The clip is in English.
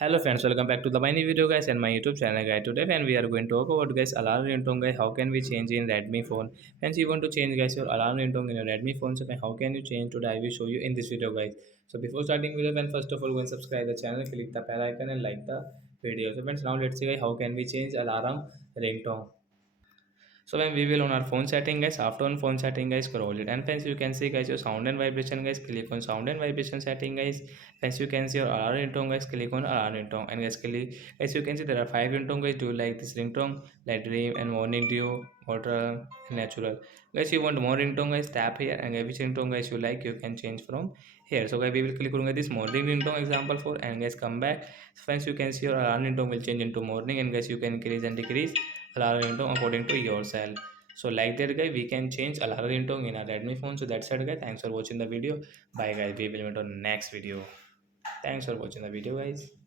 Hello friends, welcome back to the my new video guys and my YouTube channel guys. Today when we are going to talk about guys alarm ringtone guys, how can we change in Redmi phone? Hence you want to change guys your alarm ringtone in your Redmi phone, so how can you change today? I will show you in this video guys. So before starting video, then first of all go and subscribe the channel, click the bell icon and like the video. So friends, now let's see guys how can we change alarm ringtone. So when we will on our phone setting guys, after on phone setting guys, scroll it and friends you can see guys your sound and vibration guys, click on sound and vibration setting guys. Friends you can see your alarm ringtone guys, click on alarm ringtone and guys click. Guys you can see there are five ringtone guys. Do you like this ringtone? Light dream and morning dew, water and natural. Guys you want more ringtone guys, tap here and which ringtone guys you like you can change from here. So guys we will click on this morning ringtone example for and guys come back. Friends you can see your alarm ringtone will change into morning and guys you can increase and decrease alarm ringtone according to yourself. So like that guy we can change alarm ringtone in our Redmi phone. So that's it guys, thanks for watching the video. Bye guys, we will meet on next video. Thanks for watching the video guys.